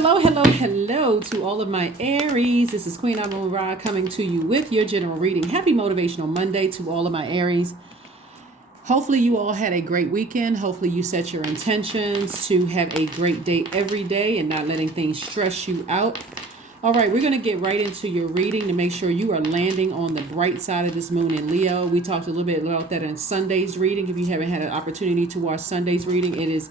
Hello to all of my Aries. This is Queen Amun Ra coming to you with your general reading. Happy Motivational Monday to all of my Aries. Hopefully you all had a great weekend. Hopefully you set your intentions to have a great day every day and not letting things stress you out. All right, we're going to get right into your reading to make sure you are landing on the bright side of this moon in Leo. We talked a little bit about that in Sunday's reading. If you haven't had an opportunity to watch Sunday's reading, it is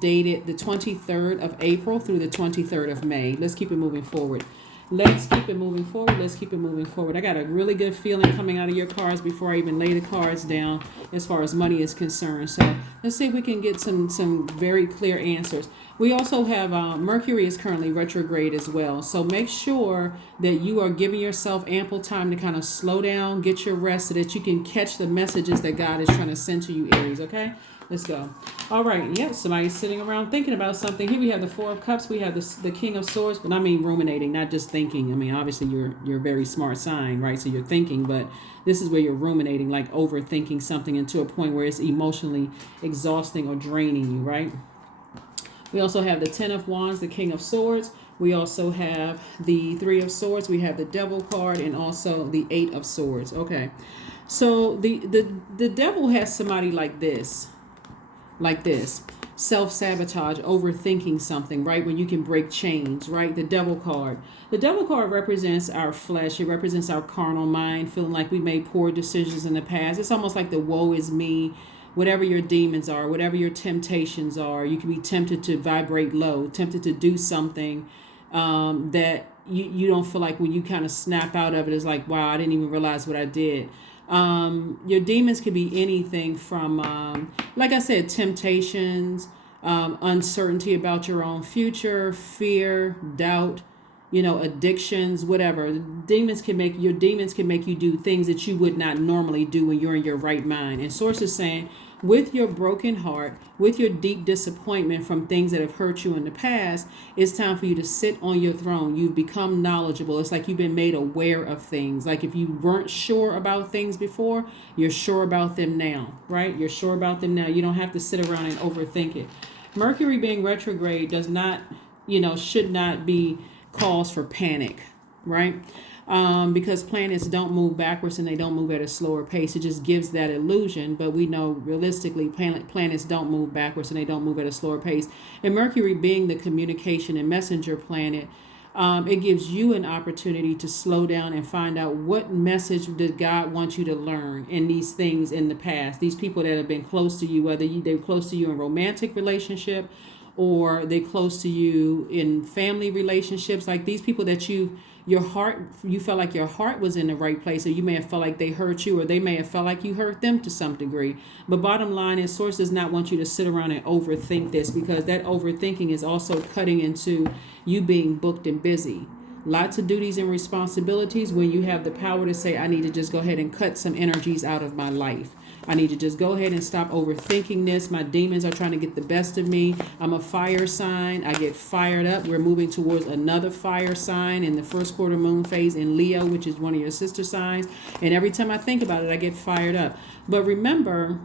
dated the 23rd of April through the 23rd of May. Let's keep it moving forward. Let's keep it moving forward. I got a really good feeling coming out of your cards before I even lay the cards down as far as money is concerned. So let's see if we can get some very clear answers. We also have Mercury is currently retrograde as well. So make sure that you are giving yourself ample time to kind of slow down, get your rest so that you can catch the messages that God is trying to send to you, Aries, okay? Let's go. All right. Yep. Somebody's sitting around thinking about something. Here we have the Four of Cups. We have the King of Swords, but I mean ruminating, not just thinking. I mean, obviously you're a very smart sign, right? So you're thinking, but this is where you're ruminating, like overthinking something into a point where it's emotionally exhausting or draining you, right? We also have the Ten of Wands, the King of Swords. We also have the Three of Swords. We have the Devil card and also the Eight of Swords. Okay. So the devil has somebody like this. Self-sabotage, overthinking something, right? When you can break chains, right? The devil card represents our flesh. It represents our carnal mind, feeling like we made poor decisions in the past. It's almost like the woe is me, whatever your demons are, whatever your temptations are. You can be tempted to vibrate low, tempted to do something that you don't feel like when you kind of snap out of it, it's like, wow, I didn't even realize what I did. Your demons could be anything from, like I said, temptations, uncertainty about your own future, fear, doubt, addictions, whatever. Your demons can make you do things that you would not normally do when you're in your right mind. And Source is saying, with your broken heart, with your deep disappointment from things that have hurt you in the past, it's time for you to sit on your throne. You've become knowledgeable. It's like you've been made aware of things. Like if you weren't sure about things before, you're sure about them now, right? You're sure about them now. You don't have to sit around and overthink it. Mercury being retrograde does not, should not be cause for panic, right? Because planets don't move backwards and they don't move at a slower pace. It just gives that illusion, but we know realistically planets don't move backwards and they don't move at a slower pace. And Mercury being the communication and messenger planet, it gives you an opportunity to slow down and find out what message did God want you to learn in these things in the past. These people that have been close to you, whether they're close to you in romantic relationship or they're close to you in family relationships, like these people that you felt like your heart was in the right place, or you may have felt like they hurt you, or they may have felt like you hurt them to some degree. But bottom line is, Source does not want you to sit around and overthink this, because that overthinking is also cutting into you being booked and busy. Lots of duties and responsibilities when you have the power to say, I need to just go ahead and cut some energies out of my life. I need to just go ahead and stop overthinking this. My demons are trying to get the best of me. I'm a fire sign. I get fired up. We're moving towards another fire sign in the first quarter moon phase in Leo, which is one of your sister signs. And every time I think about it, I get fired up. But remember,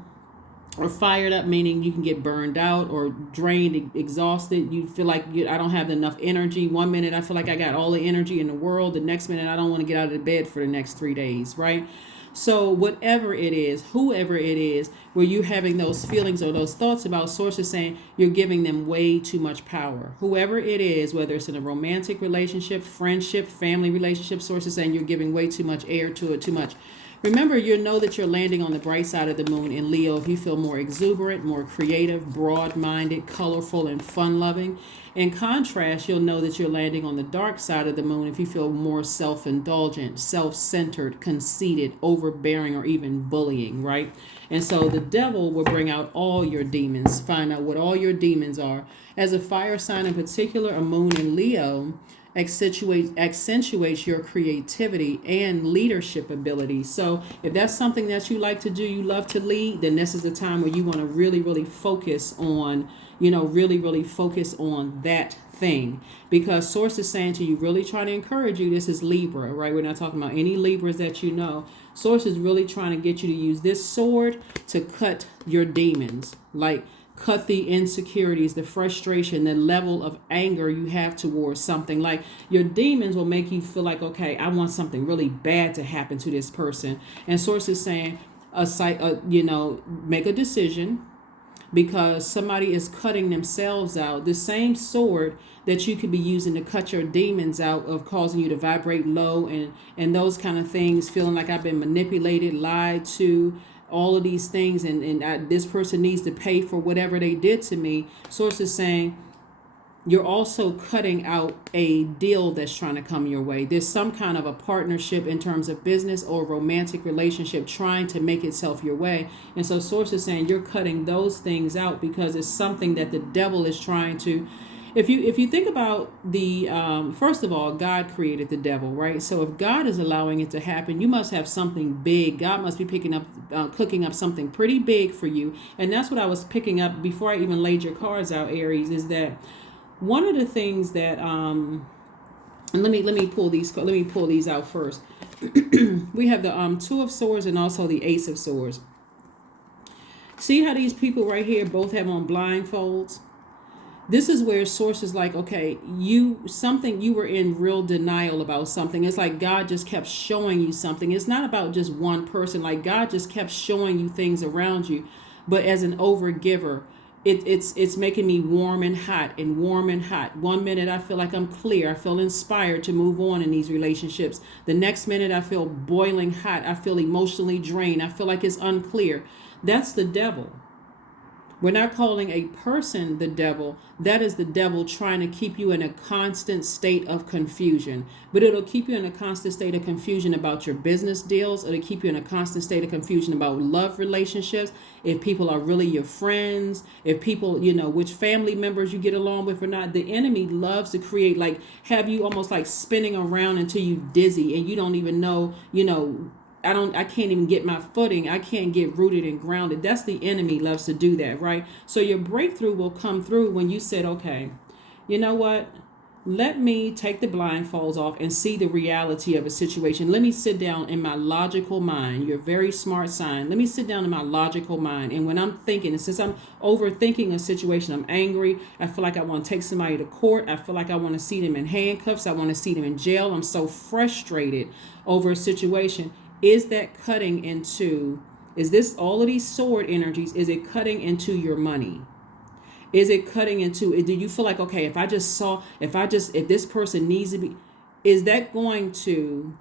or fired up meaning you can get burned out or drained, exhausted. You feel like I don't have enough energy. One minute I feel like I got all the energy in the world. The next minute I don't want to get out of the bed for the next 3 days, right? So whatever it is, whoever it is, where you're having those feelings or those thoughts about, Sources saying you're giving them way too much power. Whoever it is, whether it's in a romantic relationship, friendship, family relationship, Sources saying you're giving way too much air to it, too much. Remember, you know that you're landing on the bright side of the moon in Leo if you feel more exuberant, more creative, broad-minded, colorful, and fun-loving. In contrast, you'll know that you're landing on the dark side of the moon if you feel more self-indulgent, self-centered, conceited, overbearing, or even bullying, right? And so the devil will bring out all your demons, find out what all your demons are. As a fire sign in particular, a moon in Leo accentuates your creativity and leadership ability. So if that's something that you like to do, you love to lead, then this is the time where you want to really focus on, really focus on that thing. Because Source is saying to you, really trying to encourage you, this is Libra, right? We're not talking about any Libras that you know. Source is really trying to get you to use this sword to cut your demons. Like cut the insecurities, the frustration, the level of anger you have towards something. Like your demons will make you feel like, okay, I want something really bad to happen to this person. And Source is saying, make a decision, because somebody is cutting themselves out. The same sword that you could be using to cut your demons out of causing you to vibrate low and those kind of things, feeling like I've been manipulated, lied to, all of these things, and this person needs to pay for whatever they did to me. Source is saying you're also cutting out a deal that's trying to come your way. There's some kind of a partnership in terms of business or romantic relationship trying to make itself your way. And so Source is saying you're cutting those things out because it's something that the devil is trying to. If you think about the first of all, God created the devil, right? So if God is allowing it to happen, you must have something big. God must be cooking up something pretty big for you. And that's what I was picking up before I even laid your cards out, Aries, is that one of the things that and let me pull these out first. We have the Two of Swords and also the Ace of Swords. See how these people right here both have on blindfolds? This is where Source is like, okay, you were in real denial about something. It's like God just kept showing you something. It's not about just one person. Like God just kept showing you things around you. But as an overgiver, it's making me warm and hot and warm and hot. One minute I feel like I'm clear. I feel inspired to move on in these relationships. The next minute I feel boiling hot. I feel emotionally drained. I feel like it's unclear. That's the devil. We're not calling a person the devil. That is the devil trying to keep you in a constant state of confusion. But it'll keep you in a constant state of confusion about your business deals. It'll keep you in a constant state of confusion about love relationships. If people are really your friends, if people, which family members you get along with or not. The enemy loves to create, like, have you almost like spinning around until you dizzy and you don't even know, I can't even get my footing. I can't get rooted and grounded. That's the enemy loves to do that, right? So your breakthrough will come through when you said, okay, you know what? Let me take the blindfolds off and see the reality of a situation. Let me sit down in my logical mind. You're a very smart sign. Let me sit down in my logical mind. And when I'm thinking, and since I'm overthinking a situation, I'm angry. I feel like I want to take somebody to court. I feel like I want to see them in handcuffs. I want to see them in jail. I'm so frustrated over a situation. Is that cutting into, is this all of these sword energies, is it cutting into your money? Is it cutting into, do you feel like, okay, if this person needs to be, is that going to,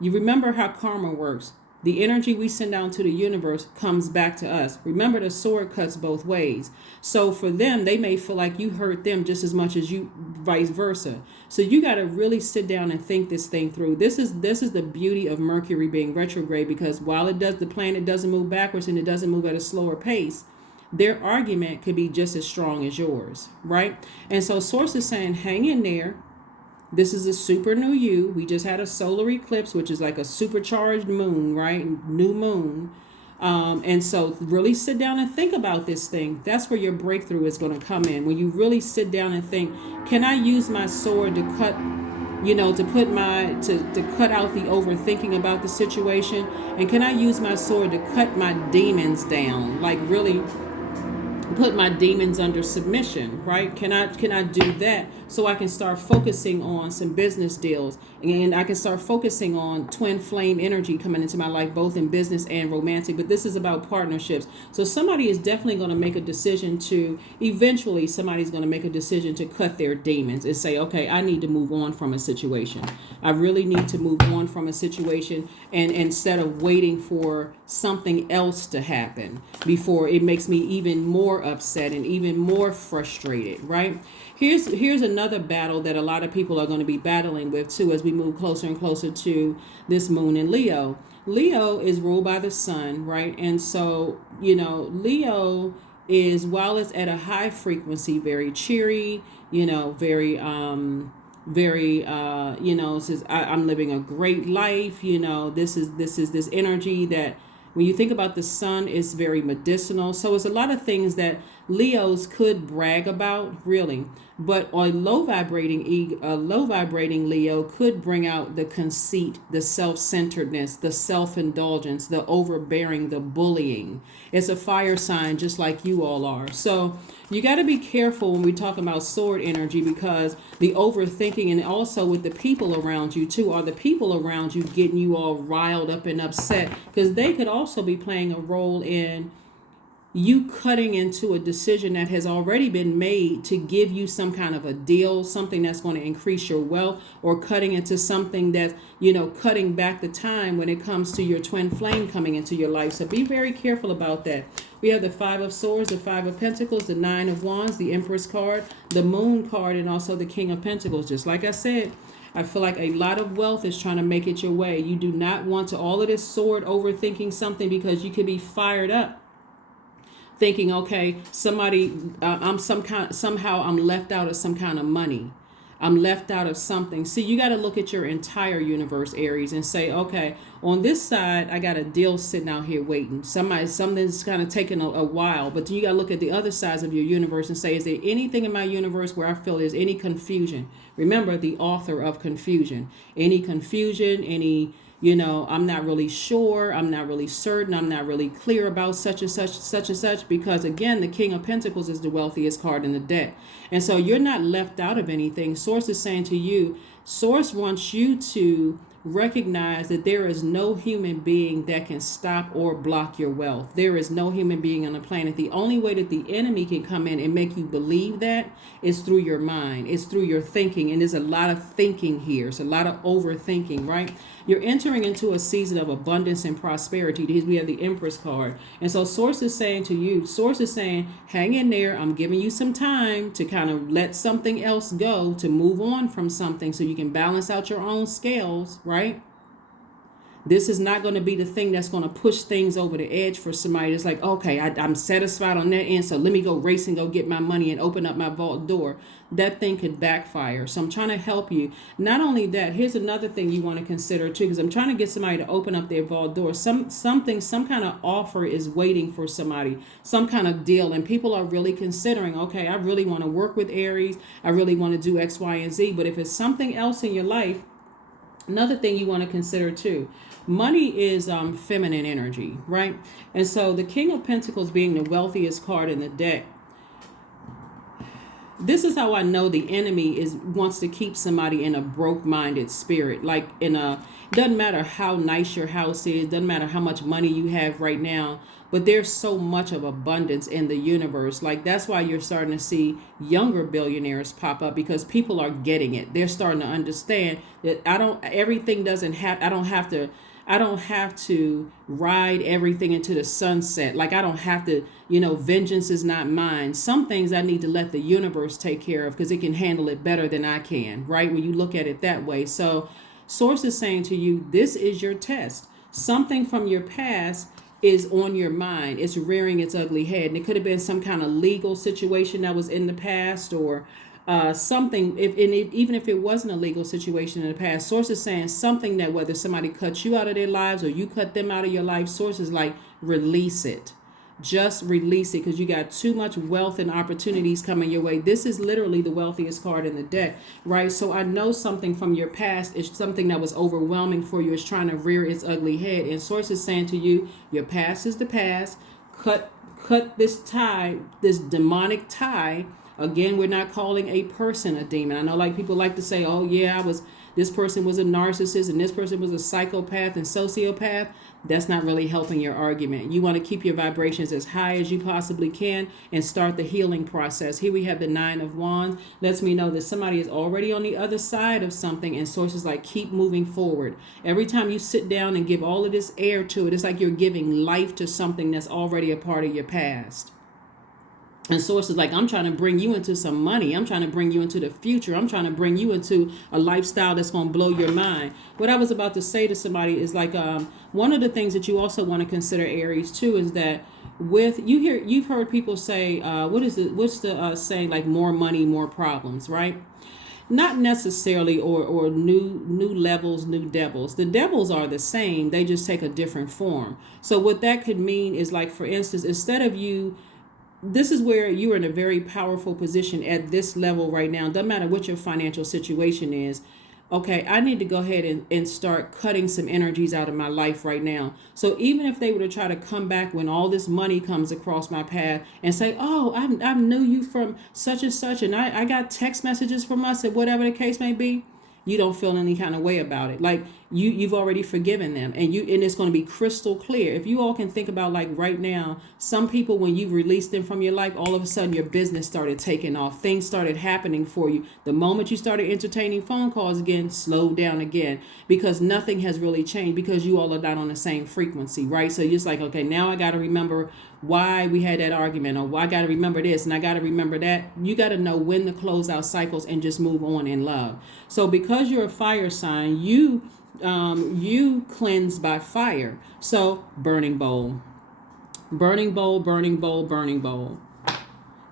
you remember how karma works? The energy we send out to the universe comes back to us. Remember, the sword cuts both ways. So for them, they may feel like you hurt them just as much as you, vice versa. So you got to really sit down and think this thing through. This is the beauty of Mercury being retrograde, because while the planet doesn't move backwards and it doesn't move at a slower pace, their argument could be just as strong as yours, right? And so Source is saying, hang in there. This is a super new you. We just had a solar eclipse, which is like a supercharged moon, right? New moon. And so really sit down and think about this thing. That's where your breakthrough is going to come in. When you really sit down and think, can I use my sword to cut, to cut out the overthinking about the situation? And can I use my sword to cut my demons down? Like really put my demons under submission, right? Can I do that so I can start focusing on some business deals, and I can start focusing on twin flame energy coming into my life, both in business and romantic. But this is about partnerships. So somebody is definitely going to make a decision to, eventually somebody's going to make a decision to cut their demons and say, okay, I need to move on from a situation. I really need to move on from a situation, and instead of waiting for something else to happen before it makes me even more upset and even more frustrated, right? Here's another battle that a lot of people are going to be battling with too as we move closer and closer to this moon in Leo. Leo is ruled by the sun, right? And so, Leo is, while it's at a high frequency, very cheery, very, says I'm living a great life. This is this energy that, when you think about the sun, is very medicinal. So it's a lot of things that Leos could brag about, really, but a low vibrating Leo could bring out the conceit, the self-centeredness, the self-indulgence, the overbearing, the bullying. It's a fire sign, just like you all are. So you got to be careful when we talk about sword energy, because the overthinking, and also with the people around you too, are the people around you getting you all riled up and upset, because they could also be playing a role in you cutting into a decision that has already been made to give you some kind of a deal, something that's going to increase your wealth, or cutting into something that, cutting back the time when it comes to your twin flame coming into your life. So be very careful about that. We have the Five of Swords, the Five of Pentacles, the Nine of Wands, the Empress card, the Moon card, and also the King of Pentacles. Just like I said, I feel like a lot of wealth is trying to make it your way. You do not want to all of this sword overthinking something, because you could be fired up thinking, okay, somebody, somehow I'm left out of some kind of money. I'm left out of something. See, you got to look at your entire universe, Aries, and say, okay, on this side, I got a deal sitting out here waiting. Something's kind of taking a while, but then you got to look at the other sides of your universe and say, is there anything in my universe where I feel there's any confusion? Remember, the author of confusion. Any confusion, I'm not really sure, I'm not really certain, I'm not really clear about such and such, because again, the King of Pentacles is the wealthiest card in the deck. And so you're not left out of anything. Source is saying to you, Source wants you to recognize that there is no human being that can stop or block your wealth. There is no human being on the planet. The only way that the enemy can come in and make you believe that is through your mind. It's through your thinking. And there's a lot of thinking here. It's a lot of overthinking, right? You're entering into a season of abundance and prosperity. We have the Empress card. And so Source is saying to you, Source is saying, hang in there. I'm giving you some time to kind of let something else go, to move on from something so you can balance out your own scales, right? This is not going to be the thing that's going to push things over the edge for somebody. It's like, okay, I'm satisfied on that end, so let me go race and go get my money and open up my vault door. That thing could backfire. So I'm trying to help you. Not only that, here's another thing you want to consider too, because I'm trying to get somebody to open up their vault door. Some kind of offer is waiting for somebody, some kind of deal, and people are really considering, okay, I really want to work with Aries. I really want to do X, Y, and Z. But if it's something else in your life, another thing you want to consider too, money is feminine energy, right? And so the King of Pentacles being the wealthiest card in the deck, this is how I know the enemy wants to keep somebody in a broke-minded spirit. Like doesn't matter how nice your house is, doesn't matter how much money you have right now, but there's so much of abundance in the universe. Like that's why you're starting to see younger billionaires pop up, because people are getting it. They're starting to understand that I don't have to ride everything into the sunset. Like I don't have to, vengeance is not mine. Some things I need to let the universe take care of, because it can handle it better than I can, right? When you look at it that way. So Source is saying to you, this is your test. Something from your past is on your mind. It's rearing its ugly head. And it could have been some kind of legal situation that was in the past, or something, even if it wasn't a legal situation in the past. Source is saying something that, whether somebody cuts you out of their lives or you cut them out of your life, Source is like, release it. Just release it, because you got too much wealth and opportunities coming your way. This is literally the wealthiest card in the deck, right? So I know something from your past is something that was overwhelming for you. It's trying to rear its ugly head. And Source is saying to you, your past is the past. Cut this tie, this demonic tie. Again, we're not calling a person a demon. I know like people like to say, oh yeah, this person was a narcissist and this person was a psychopath and sociopath. That's not really helping your argument. You want to keep your vibrations as high as you possibly can and start the healing process. Here we have the Nine of Wands. Lets me know that somebody is already on the other side of something, and Source is like, keep moving forward. Every time you sit down and give all of this air to it, it's like you're giving life to something that's already a part of your past. And Source is like, I'm trying to bring you into some money. I'm trying to bring you into the future. I'm trying to bring you into a lifestyle that's going to blow your mind. What I was about to say to somebody is like, one of the things that you also want to consider, Aries, too, is that you've heard people say, what's the saying, like, more money, more problems, right? Not necessarily, or new levels, new devils. The devils are the same. They just take a different form. So what that could mean is, like, for instance, instead of you this is where you're in a very powerful position at this level right now. Doesn't matter what your financial situation is. Okay, I need to go ahead and start cutting some energies out of my life right now. So even if they were to try to come back when all this money comes across my path and say, oh, I knew you from such and such, and I got text messages from us, and whatever the case may be, you don't feel any kind of way about it. Like you've already forgiven them, and it's going to be crystal clear. If you all can think about, like, right now, some people, when you released them from your life, all of a sudden your business started taking off, things started happening for you. The moment you started entertaining phone calls again, slowed down again, because nothing has really changed, because you all are not on the same frequency, right? So you're just like, okay, now I got to remember why we had that argument, or I got to remember this and I got to remember that. You got to know when to close out cycles and just move on in love. So because you're a fire sign, you cleanse by fire. So burning bowl, burning bowl, burning bowl, burning bowl.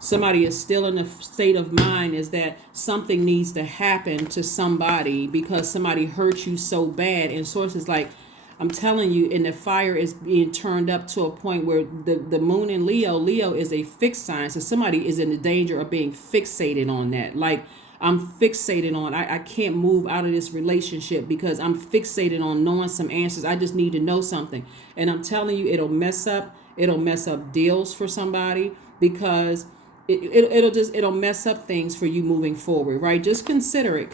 Somebody is still in a state of mind is that something needs to happen to somebody because somebody hurt you so bad. And sources like, I'm telling you, and the fire is being turned up to a point where the moon in Leo is a fixed sign. So somebody is in the danger of being fixated on that. Like, I'm fixated on, I can't move out of this relationship because I'm fixated on knowing some answers. I just need to know something. And I'm telling you, it'll mess up deals for somebody, because it'll mess up things for you moving forward, right? Just consider it.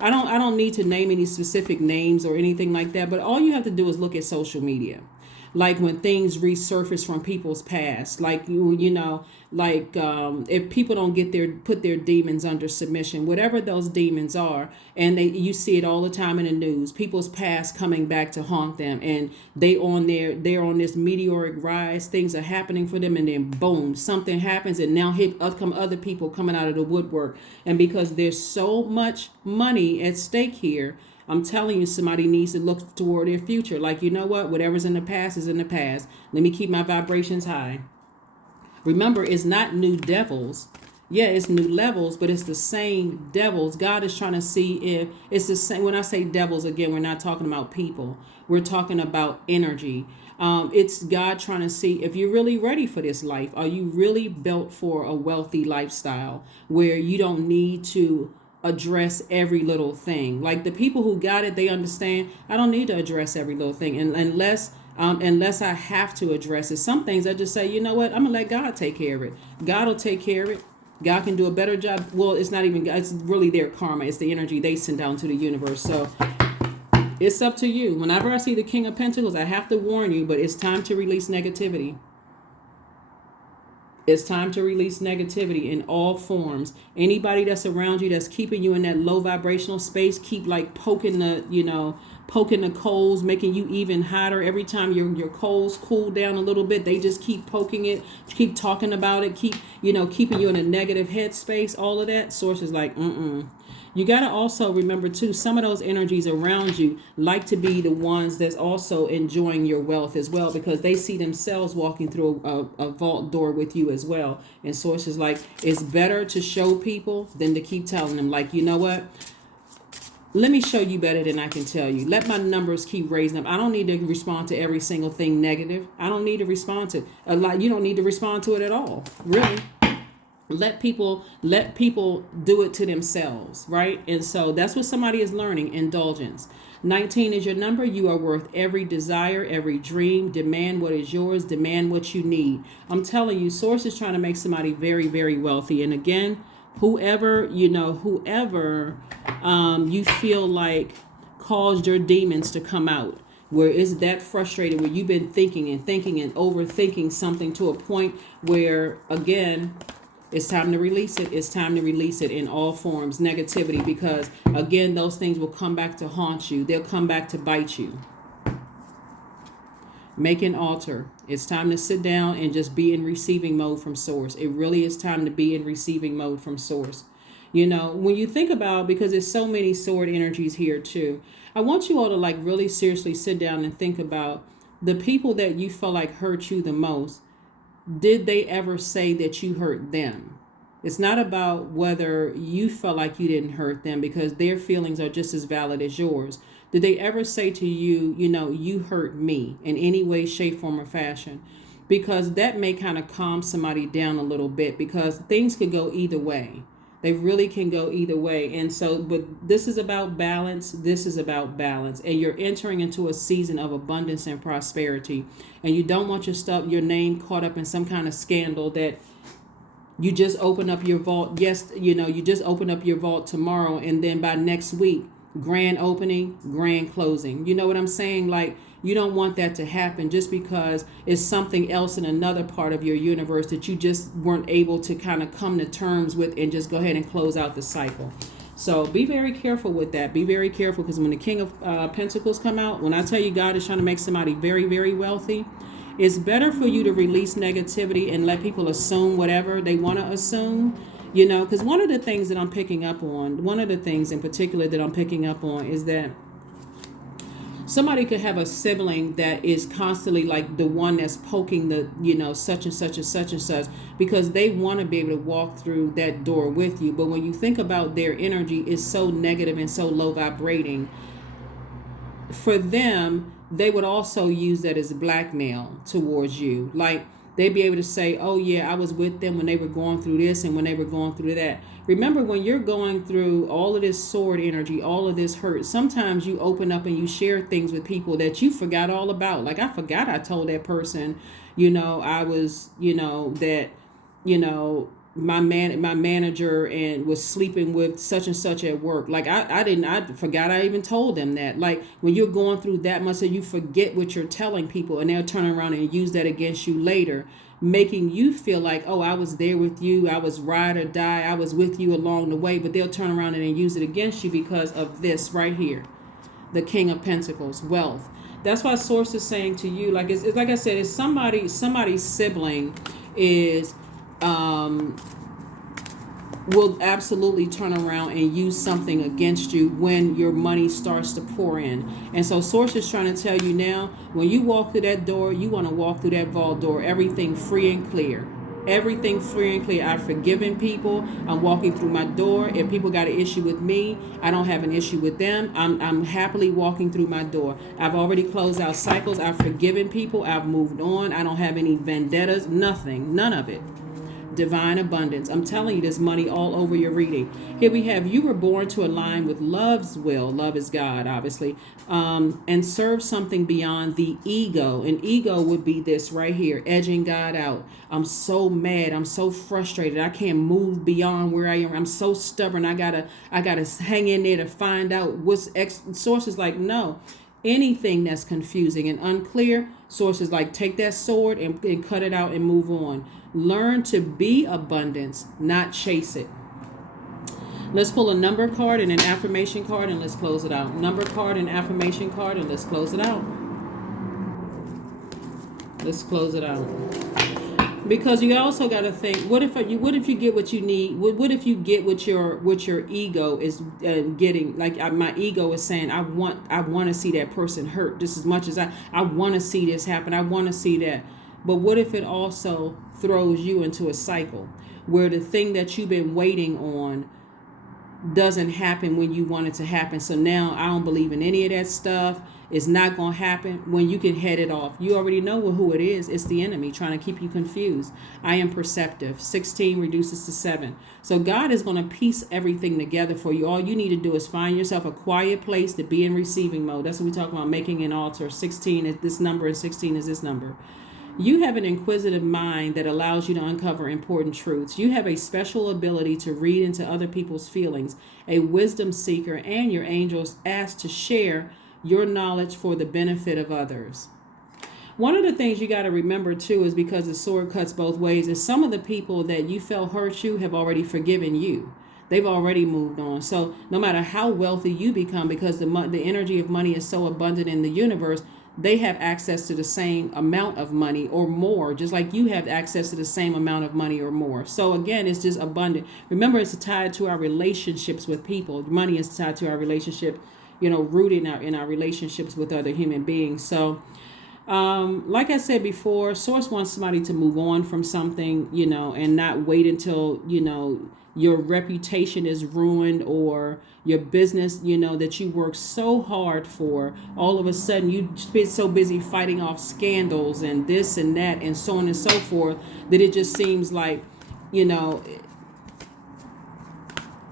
I don't need to name any specific names or anything like that, but all you have to do is look at social media. Like when things resurface from people's past, like if people don't put their demons under submission, whatever those demons are, and you see it all the time in the news, people's past coming back to haunt them, and they're on this meteoric rise, things are happening for them, and then boom, something happens, and now come other people coming out of the woodwork, and because there's so much money at stake here, I'm telling you, somebody needs to look toward their future. Like, you know what? Whatever's in the past is in the past. Let me keep my vibrations high. Remember, it's not new devils. Yeah, it's new levels, but it's the same devils. God is trying to see if it's the same. When I say devils, again, we're not talking about people. We're talking about energy. It's God trying to see if you're really ready for this life. Are you really built for a wealthy lifestyle where you don't need to address every little thing? Like the people who got it, they understand I don't need to address every little thing, and unless I have to address it. Some things I just say, you know what, I'm gonna let God take care of it. God will take care of it. God can do a better job. Well, it's not even, it's really their karma. It's the energy they send down to the universe. So it's up to you. Whenever I see the King of Pentacles, I have to warn you, but it's time to release negativity. It's time to release negativity in all forms. Anybody that's around you that's keeping you in that low vibrational space, keep like poking the coals, making you even hotter. Every time your coals cool down a little bit, they just keep poking it, keep talking about it, keeping you in a negative headspace. All of that. Sources like, You got to also remember, too, some of those energies around you like to be the ones that's also enjoying your wealth as well, because they see themselves walking through a vault door with you as well. And sources like, it's better to show people than to keep telling them, like, you know what? Let me show you better than I can tell you. Let my numbers keep raising up. I don't need to respond to every single thing negative. I don't need to respond to a lot. You don't need to respond to it at all, really. Let people do it to themselves, right? And so that's what somebody is learning. Indulgence. 19 is your number. You are worth every desire, every dream. Demand what is yours. Demand what you need. I'm telling you, Source is trying to make somebody very, very wealthy. And again, whoever you feel like caused your demons to come out, where it's that frustrated, where you've been thinking and overthinking something to a point where, again, it's time to release it. It's time to release it in all forms, negativity, because, again, those things will come back to haunt you. They'll come back to bite you. Make an altar. It's time to sit down and just be in receiving mode from Source. It really is time to be in receiving mode from Source. When you think about, because there's so many sword energies here too, I want you all to like really seriously sit down and think about the people that you feel like hurt you the most. Did they ever say that you hurt them? It's not about whether you felt like you didn't hurt them, because their feelings are just as valid as yours. Did they ever say to you, you hurt me in any way, shape, form, or fashion? because that may kind of calm somebody down a little bit, because things could go either way. They really can go either way. And so, but this is about balance. This is about balance. And you're entering into a season of abundance and prosperity. And you don't want your name caught up in some kind of scandal that you just open up your vault. Yes, you just open up your vault tomorrow, and then by next week, grand opening, grand closing. You know what I'm saying? Like, you don't want that to happen just because it's something else in another part of your universe that you just weren't able to kind of come to terms with and just go ahead and close out the cycle. So be very careful with that. Be very careful, because when the King of Pentacles come out, when I tell you God is trying to make somebody very, very wealthy, it's better for you to release negativity and let people assume whatever they want to assume. Because one of the things that I'm picking up on, one of the things in particular that I'm picking up on is that somebody could have a sibling that is constantly like the one that's poking the, such and such and such and such, because they want to be able to walk through that door with you. But when you think about their energy is so negative and so low vibrating, for them, they would also use that as blackmail towards you. Like, they'd be able to say, oh yeah, I was with them when they were going through this and when they were going through that. Remember, when you're going through all of this sword energy, all of this hurt, sometimes you open up and you share things with people that you forgot all about. Like, I forgot I told that person, I was, that, my manager and was sleeping with such and such at work. Like, I forgot I even told them that. Like, when you're going through that much, so you forget what you're telling people, and they'll turn around and use that against you later, making you feel like, oh, I was there with you, I was ride or die, I was with you along the way. But they'll turn around and then use it against you because of this right here, the King of Pentacles, wealth. That's why Source is saying to you, like, it's like I said, it's somebody's sibling is will absolutely turn around and use something against you when your money starts to pour in. And so Source is trying to tell you now, when you walk through that door, you want to walk through that vault door, everything free and clear. Everything free and clear. I've forgiven people. I'm walking through my door. If people got an issue with me, I don't have an issue with them. I'm happily walking through my door. I've already closed out cycles. I've forgiven people. I've moved on. I don't have any vendettas. Nothing. None of it. Divine abundance. I'm telling you, there's money all over your reading. Here we have, you were born to align with love's will. Love is God, obviously. And serve something beyond the ego. And ego would be this right here, edging God out. I'm so mad. I'm so frustrated. I can't move beyond where I am. I'm so stubborn. I gotta hang in there to find out what's Sources like, no. Anything that's confusing and unclear, Sources like, take that sword and cut it out and move on. Learn to be abundance, not chase it. Let's pull a number card and an affirmation card, and let's close it out. Number card and affirmation card, and let's close it out. Let's close it out. Because you also got to think, what if you get what you need? What if you get what your ego is getting? Like, my ego is saying, I want to see that person hurt just as much as I want to see this happen. I want to see that. But what if it also throws you into a cycle where the thing that you've been waiting on doesn't happen when you want it to happen? So now I don't believe in any of that stuff. It's not going to happen, when you can head it off. You already know who it is. It's the enemy trying to keep you confused. I am perceptive. 16 reduces to 7. So God is going to piece everything together for you. All you need to do is find yourself a quiet place to be in receiving mode. That's what we talk about, making an altar. 16 is this number and 16 is this number. You have an inquisitive mind that allows you to uncover important truths. You have a special ability to read into other people's feelings, a wisdom seeker, and your angels asked to share your knowledge for the benefit of others. One of the things you got to remember too is, because the sword cuts both ways, is some of the people that you felt hurt you have already forgiven you. They've already moved on. So no matter how wealthy you become, because the energy of money is so abundant in the universe, they have access to the same amount of money or more, just like you have access to the same amount of money or more. So again, it's just abundant. Remember, it's tied to our relationships with people. Money is tied to our relationship, rooted in our relationships with other human beings. So like I said before, Source wants somebody to move on from something, and not wait until, your reputation is ruined, or your business, that you work so hard for, all of a sudden you've been so busy fighting off scandals and this and that and so on and so forth, that it just seems like, you know,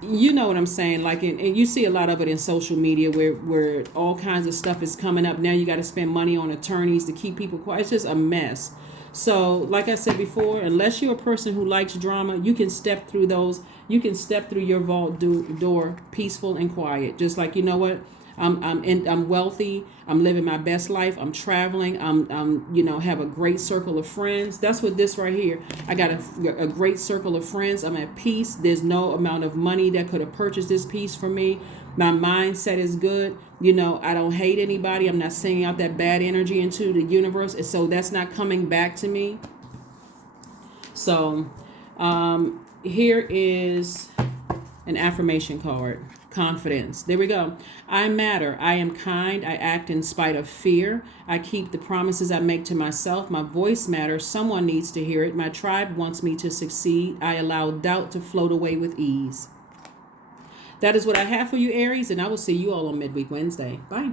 you know what I'm saying? Like, and you see a lot of it in social media where all kinds of stuff is coming up. Now you got to spend money on attorneys to keep people quiet. It's just a mess. So, like I said before, unless you're a person who likes drama, you can step through those. You can step through your vault door peaceful and quiet. Just like, you know what? I'm wealthy. I'm living my best life. I'm traveling. Have a great circle of friends. That's what this right here. I got a great circle of friends. I'm at peace. There's no amount of money that could have purchased this peace for me. My mindset is good. I don't hate anybody. I'm not sending out that bad energy into the universe. And so that's not coming back to me. So here is an affirmation card. Confidence. There we go. I matter. I am kind. I act in spite of fear. I keep the promises I make to myself. My voice matters. Someone needs to hear it. My tribe wants me to succeed. I allow doubt to float away with ease. That is what I have for you, Aries, and I will see you all on Midweek Wednesday. Bye.